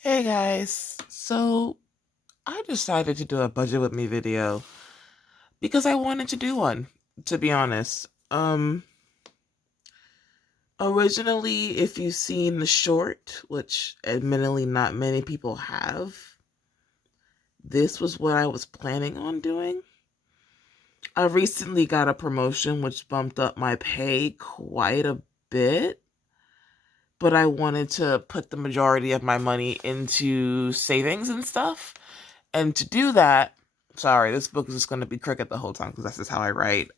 Hey guys, so I decided to do a budget with me video because I wanted to do one, to be honest. Originally, if you've seen the short, which admittedly not many people have, this was what I was planning on doing. I recently got a promotion which bumped up my pay quite a bit, but I wanted to put the majority of my money into savings and stuff. And to do that, sorry, this book is just going to be crooked the whole time because that's just how I write.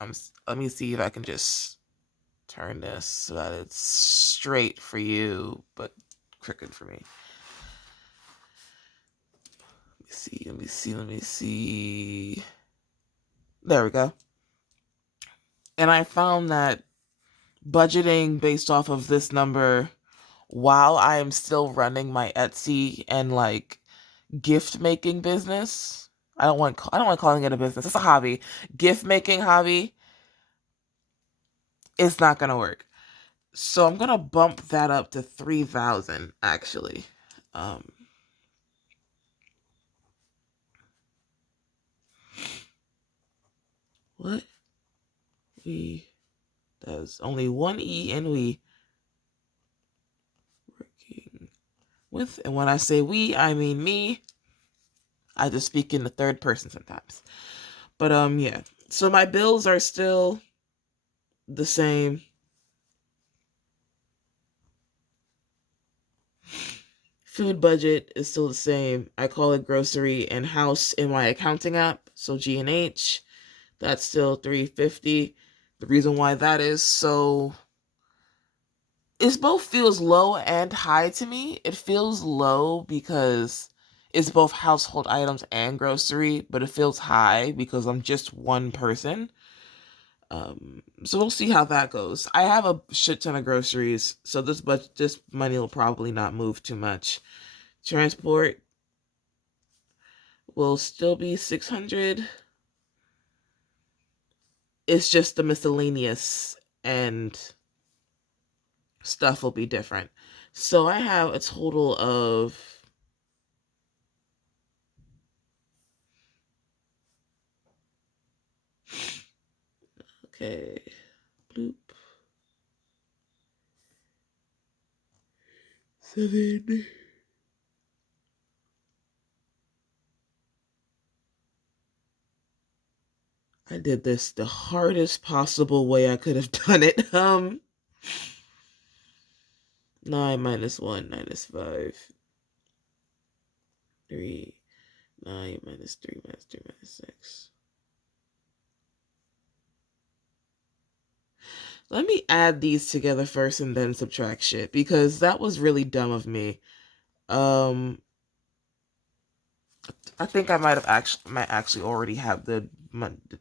Let me see if I can just turn this so that it's straight for you, but crooked for me. Let me see. There we go. And I found that budgeting based off of this number while I am still running my Etsy and like gift making business. I don't want calling it a business. It's a hobby. Gift making hobby. It's not gonna work. So I'm gonna bump that up to 3,000 actually. Um, what we does only one E and we working with, and when I say we, I mean me. I just speak in the third person sometimes. But yeah. So my bills are still the same. Food budget is still the same. I call it grocery and house in my accounting app. So G&H, that's still 350. The reason why that is so it both feels low and high to me. It feels low because it's both household items and grocery, but it feels high because I'm just one person. So we'll see how that goes. I have a shit ton of groceries, so this money will probably not move too much. Transport will still be 600. It's just the miscellaneous and stuff will be different. So I have a total of okay, bloop, 7. I did this the hardest possible way I could have done it. 9 minus 1 minus 5. 3. 9 minus 3 minus 3 minus 6. Let me add these together first and then subtract shit because that was really dumb of me. Um, I think I might actually already have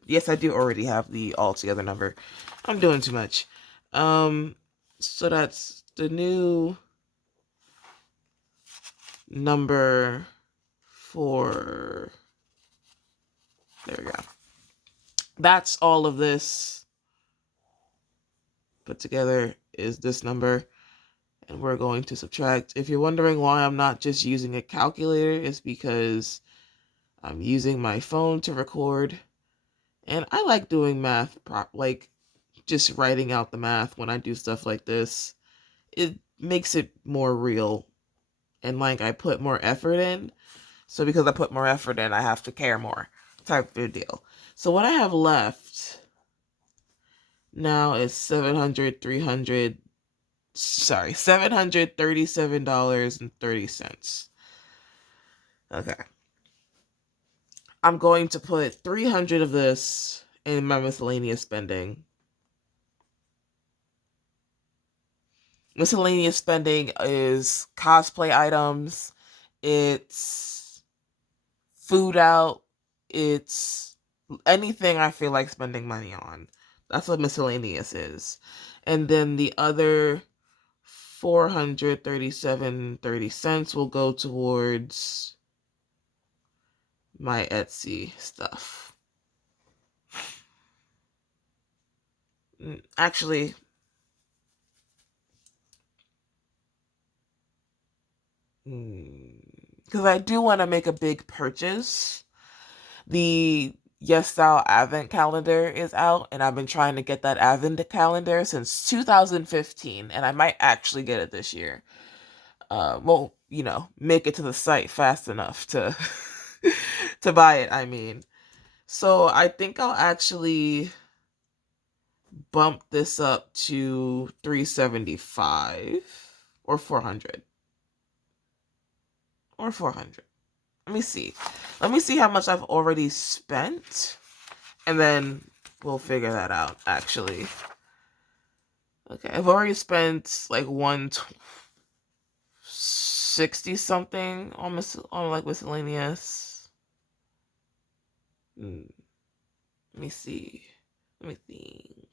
yes, I do already have the altogether number. I'm doing too much. Um, so that's the new number for, there we go. That's all of this put together is this number, and we're going to subtract. If you're wondering why I'm not just using a calculator, it's because I'm using my phone to record, and I like doing math like just writing out the math when I do stuff like this. It makes it more real, and like I put more effort in. So because I put more effort in, I have to care more type of deal. So what I have left now is $737.30. Okay. I'm going to put 300 of this in my miscellaneous spending. Miscellaneous spending is cosplay items, it's food out, it's anything I feel like spending money on. That's what miscellaneous is. And then the other 437.30 will go towards my Etsy stuff. Actually, because I do want to make a big purchase. The Yes Style Advent calendar is out, and I've been trying to get that Advent calendar since 2015, and I might actually get it this year. Well, make it to the site fast enough to to buy it, I mean. So I think I'll actually bump this up to 375 or 400 or 400. Let me see. Let me see how much I've already spent, and then we'll figure that out, actually. Okay, I've already spent like 160 something on like miscellaneous. Let me see. Let me think.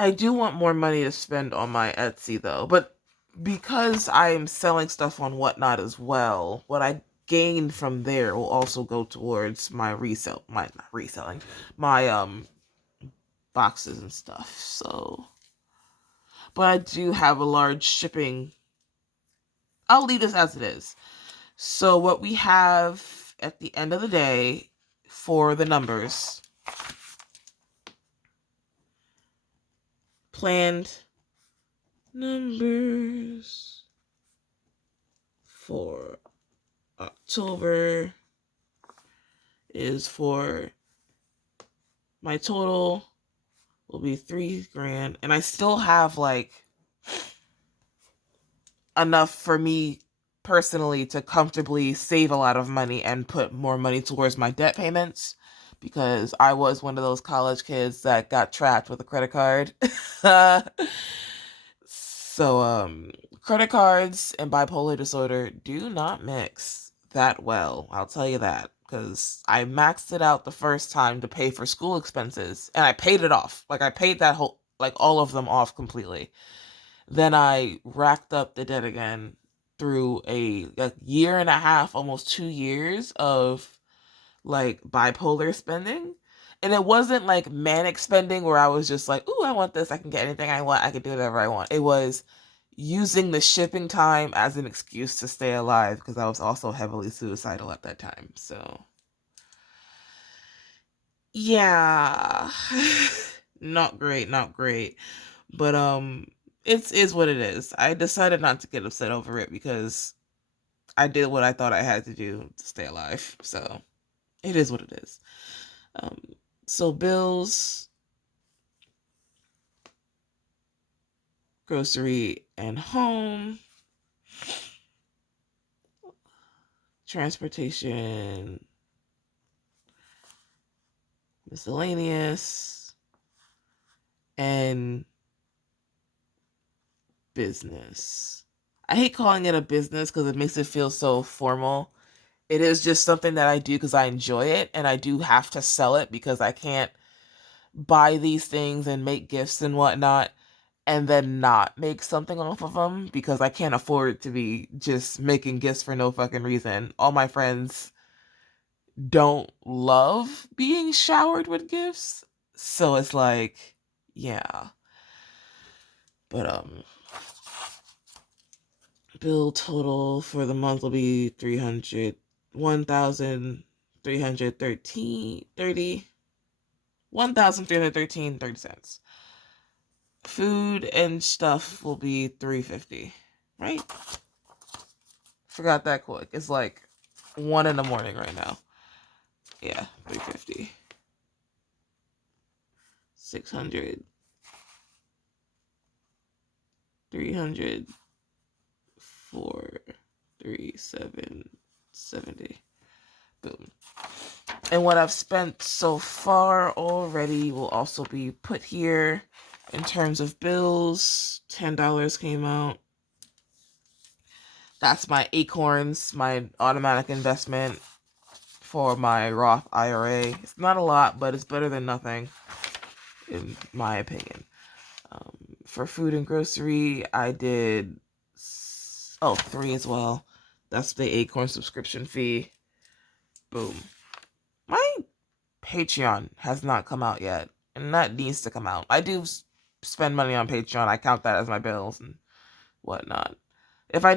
I do want more money to spend on my Etsy though, but because I'm selling stuff on Whatnot as well, what I gain from there will also go towards my not reselling, my boxes and stuff. So, but I do have a large shipping. I'll leave this as it is. So what we have at the end of the day for the numbers, planned numbers for October is for my total will be $3,000, and I still have like enough for me personally to comfortably save a lot of money and put more money towards my debt payments, because I was one of those college kids that got trapped with a credit card. So credit cards and bipolar disorder do not mix that well, I'll tell you that, because I maxed it out the first time to pay for school expenses, and I paid it off. Like, I paid that whole, like, all of them off completely. Then I racked up the debt again through a year and a half, almost 2 years of like bipolar spending. And it wasn't like manic spending where I was just like, ooh, I want this, I can get anything I want, I can do whatever I want. It was using the shipping time as an excuse to stay alive, because I was also heavily suicidal at that time. So yeah. Not great, not great. But it is what it is. I decided not to get upset over it because I did what I thought I had to do to stay alive. So it is what it is. So bills, grocery and home, transportation, miscellaneous, and business. I hate calling it a business because it makes it feel so formal. It is just something that I do because I enjoy it, and I do have to sell it because I can't buy these things and make gifts and whatnot and then not make something off of them, because I can't afford to be just making gifts for no fucking reason. All my friends don't love being showered with gifts, so it's like, yeah. But bill total for the month will be 1,313.30 Food and stuff will be $350, right? Forgot that quick. It's like 1 in the morning right now. Yeah, $350. 600. 300. 4. 3. 7. 70. Boom. And what I've spent so far already will also be put here in terms of bills. $10 came out. That's my Acorns, my automatic investment for my Roth IRA. It's not a lot, but it's better than nothing, in my opinion. For food and grocery, I did 3 as well. That's the Acorn subscription fee. Boom. My Patreon has not come out yet, and that needs to come out. I do spend money on Patreon, I count that as my bills and whatnot. If I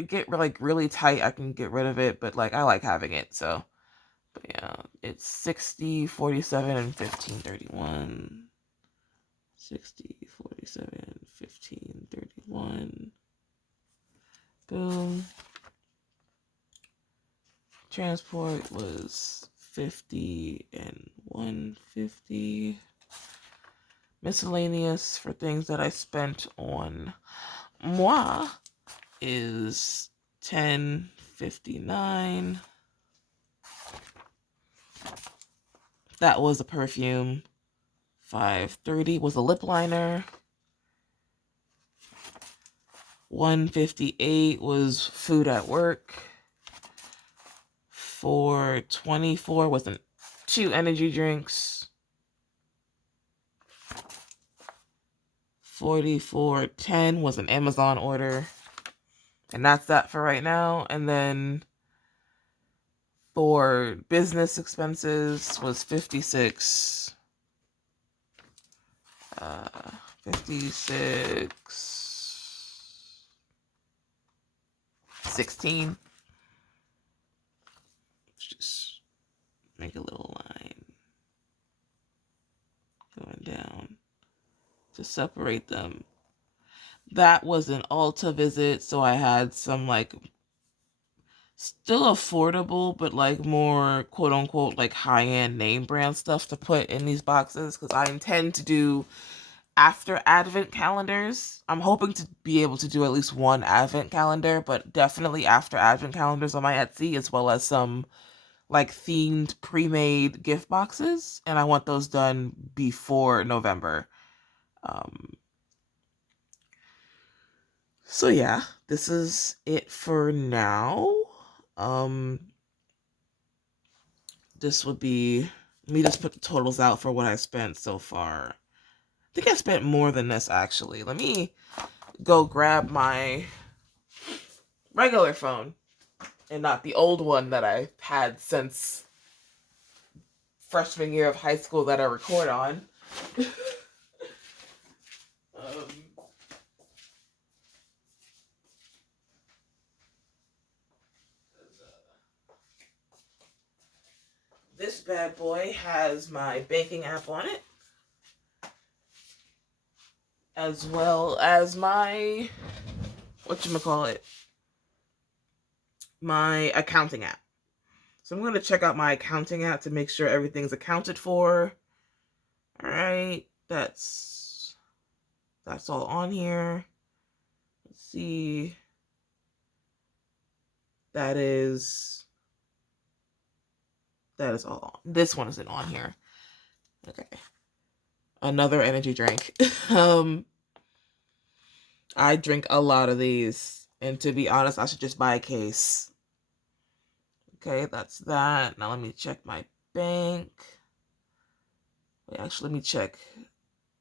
get like really tight, I can get rid of it, but like I like having it, so. But yeah, it's 60, 47, and 15, 31. 60, 47, 15, 31. Boom. Transport was 50 and 150. Miscellaneous for things that I spent on moi is 10.59. That was a perfume. 5.30 was a lip liner. 158 was food at work. 424 was 2 energy drinks. 44.10 was an Amazon order. And that's that for right now. And then for business expenses was 56. 16. Just make a little line going down to separate them. That was an Ulta visit, so I had some like still affordable but like more quote unquote like high-end name brand stuff to put in these boxes because I intend to do after advent calendars. I'm hoping to be able to do at least one advent calendar, but definitely after advent calendars on my Etsy, as well as some like themed pre-made gift boxes, and I want those done before November. So yeah, this is it for now. This would be, let me just put the totals out for what I spent so far. I think I spent more than this actually. Let me go grab my regular phone and not the old one that I've had since freshman year of high school that I record on. This bad boy has my banking app on it, as well as my, whatchamacallit, my accounting app. So I'm going to check out my accounting app to make sure everything's accounted for. All right, that's all on here. Let's see. That is all. This one isn't on here. Okay. Another energy drink. I drink a lot of these, and to be honest, I should just buy a case. Okay, that's that. Now let me check my bank. Wait, actually, let me check.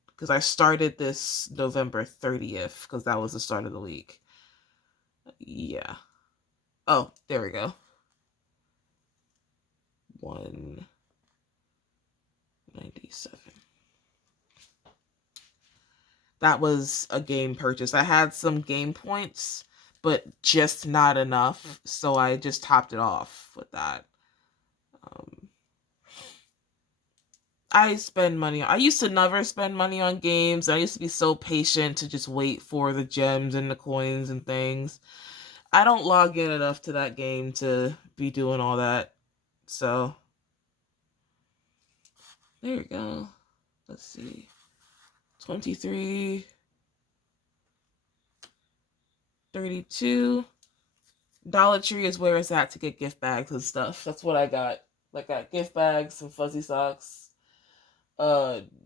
Because I started this November 30th, because that was the start of the week. Yeah. Oh, there we go. 197. That was a game purchase. I had some game points, but just not enough, so I just topped it off with that. I spend money. I used to never spend money on games. I used to be so patient to just wait for the gems and the coins and things. I don't log in enough to that game to be doing all that. So, there you go. Let's see. 23. 32. Dollar Tree is where it's at to get gift bags and stuff. That's what I got. Like, I got gift bags, some fuzzy socks,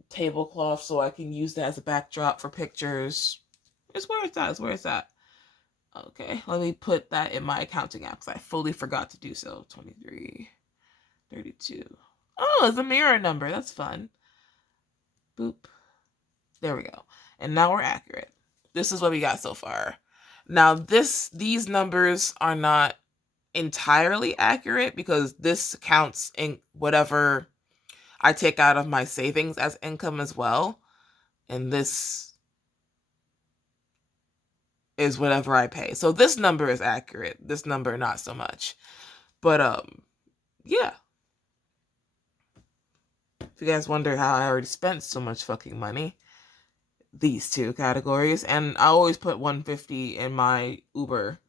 tablecloth so I can use that as a backdrop for pictures. It's where it's at. It's where it's at. Okay, let me put that in my accounting app because I fully forgot to do so. 23, 32. Oh, it's a mirror number. That's fun. Boop. There we go. And now we're accurate. This is what we got so far. Now, these numbers are not entirely accurate because this counts in whatever I take out of my savings as income as well. And this is whatever I pay. So this number is accurate. This number, not so much. But, yeah. If you guys wonder how I already spent so much fucking money, these two categories. And I always put $150 in my Uber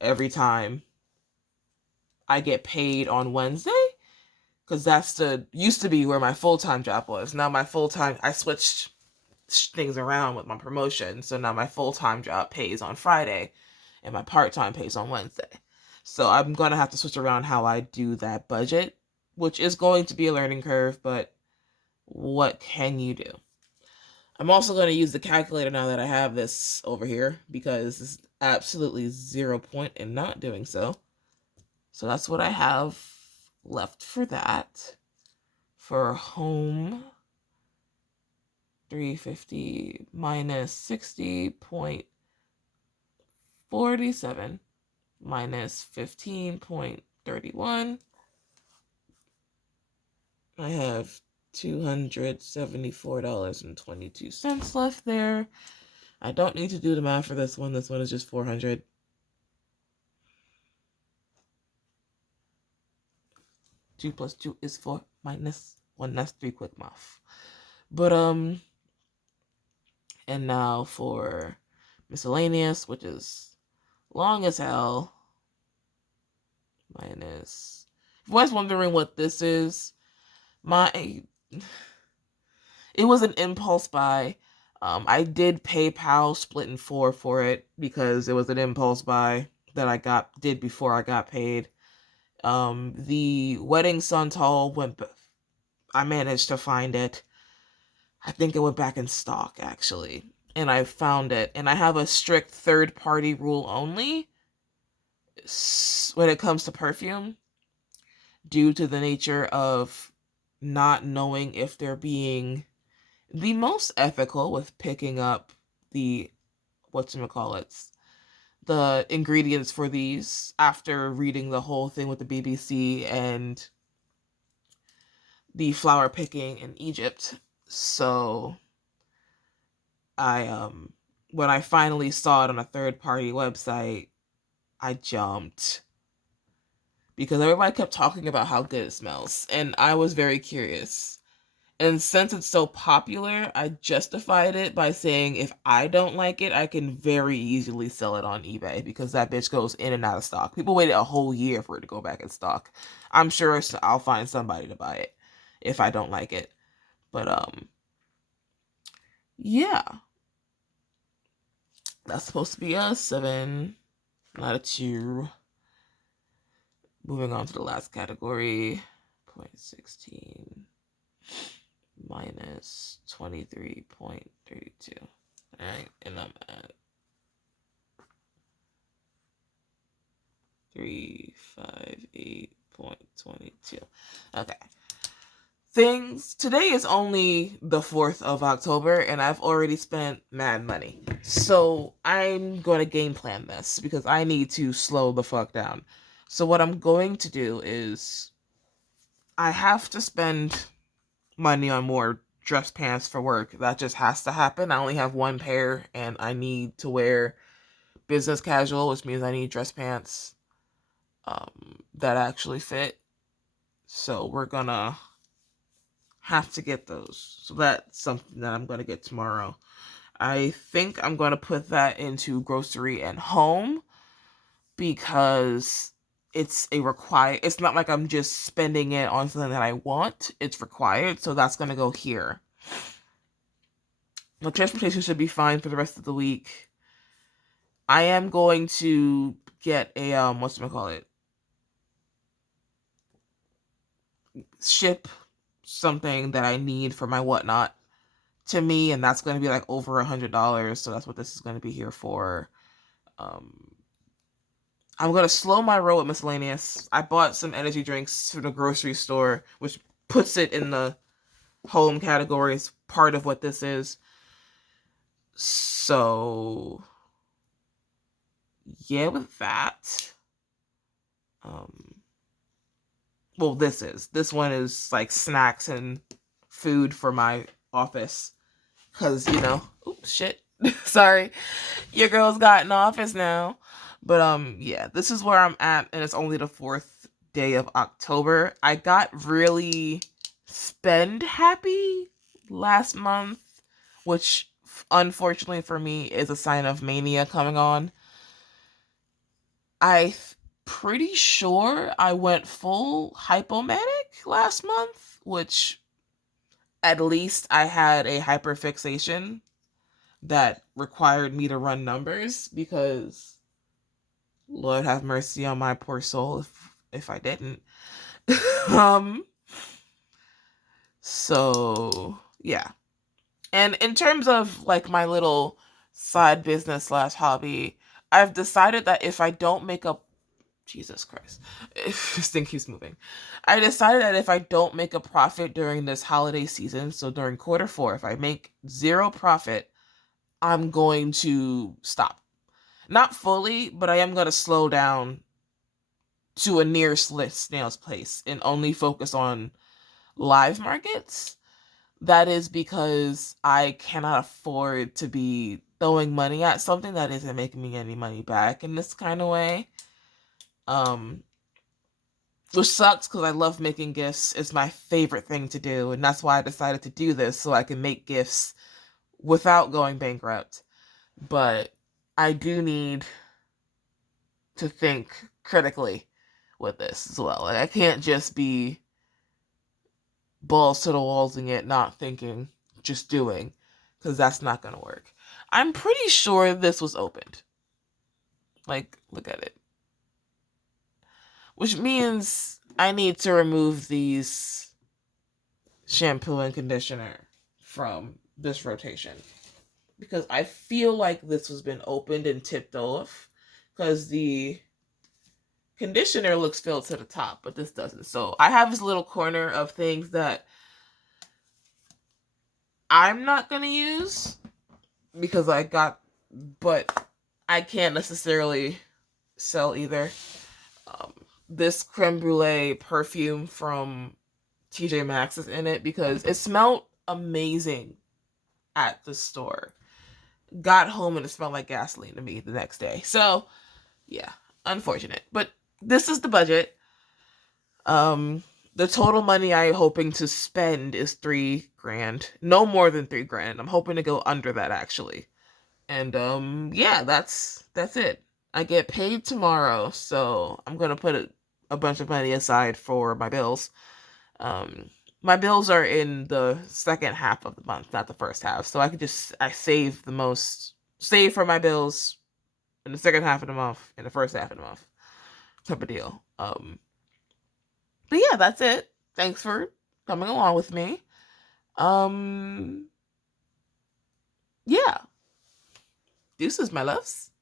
every time I get paid on Wednesday. Because that's used to be where my full-time job was. Now my full-time, I switched things around with my promotion. So now my full-time job pays on Friday and my part-time pays on Wednesday. So I'm going to have to switch around how I do that budget, which is going to be a learning curve, but what can you do? I'm also going to use the calculator now that I have this over here, because there's absolutely 0 point in not doing so. So that's what I have left for that. For home, 350 minus 60.47 minus 15.31. I have $274.22 left there. I don't need to do the math for this one. This one is just 400. Two plus two is 4 minus 1. That's 3 quick math. But, and now for miscellaneous, which is long as hell. Minus. If you guys wondering what this is, it was an impulse buy. I did PayPal split in 4 for it because it was an impulse buy that I did before I got paid. The wedding Santal I managed to find it. I think it went back in stock, actually. And I found it. And I have a strict third-party rule only when it comes to perfume, due to the nature of not knowing if they're being the most ethical with picking up the the ingredients for these after reading the whole thing with the BBC and the flower picking in Egypt. So when I finally saw it on a third-party website, I jumped, because everybody kept talking about how good it smells, and I was very curious. And since it's so popular, I justified it by saying if I don't like it, I can very easily sell it on eBay, because that bitch goes in and out of stock. People waited a whole year for it to go back in stock. I'm sure I'll find somebody to buy it if I don't like it. But, yeah. That's supposed to be a 7, not a 2. Moving on to the last category, 0.16 minus 23.32. Alright, and I'm at 358.22. Okay. Today is only the 4th of October, and I've already spent mad money. So I'm going to game plan this, because I need to slow the fuck down. So what I'm going to do is, I have to spend money on more dress pants for work. That just has to happen. I only have 1 pair, and I need to wear business casual, which means I need dress pants that actually fit. So we're gonna have to get those. So that's something that I'm gonna get tomorrow. I think I'm gonna put that into grocery and home, because it's it's not like I'm just spending it on something that I want. It's required, so that's gonna go here. The transportation should be fine for the rest of the week. I am going to get a ship something that I need for my whatnot to me, and that's going to be like over $100. So that's what this is going to be here for. I'm going to slow my roll with miscellaneous. I bought some energy drinks from the grocery store, which puts it in the home category as part of what this is. So yeah, with that. Well, this one is like snacks and food for my office, Because, oops, shit. Sorry. Your girl's got an office now. But, yeah, this is where I'm at, and it's only the 4th day of October. I got really spend happy last month, which unfortunately for me is a sign of mania coming on. I'm pretty sure I went full hypomanic last month, which at least I had a hyperfixation that required me to run numbers, because Lord have mercy on my poor soul if I didn't. um so yeah. And in terms of like my little side business slash hobby, I've decided that if I don't make a Jesus Christ, if this thing keeps moving, I decided that if I don't make a profit during this holiday season, so during Q4, if I make zero profit, I'm going to stop. Not fully, but I am going to slow down to a near snail's pace and only focus on live markets. That is because I cannot afford to be throwing money at something that isn't making me any money back in this kind of way. Which sucks because I love making gifts. It's my favorite thing to do, and that's why I decided to do this, so I can make gifts without going bankrupt. But I do need to think critically with this as well. Like, I can't just be balls to the wallsing it, not thinking, just doing, because that's not going to work. I'm pretty sure this was opened. Like, look at it. Which means I need to remove these shampoo and conditioner from this rotation, because I feel like this has been opened and tipped off, because the conditioner looks filled to the top, but this doesn't. So I have this little corner of things that I'm not going to use because but I can't necessarily sell either. This creme brulee perfume from TJ Maxx is in it because it smelled amazing at the store. Got home and it smelled like gasoline to me the next day. So, yeah, unfortunate. But this is the budget. The total money I'm hoping to spend is $3,000. No more than $3,000. I'm hoping to go under that actually. And yeah, that's it. I get paid tomorrow, so I'm gonna put a bunch of money aside for my bills. My bills are in the second half of the month, not the first half. So I save for my bills in the second half of the month, in the first half of the month, type of deal. But yeah, that's it. Thanks for coming along with me. Yeah. Deuces, my loves.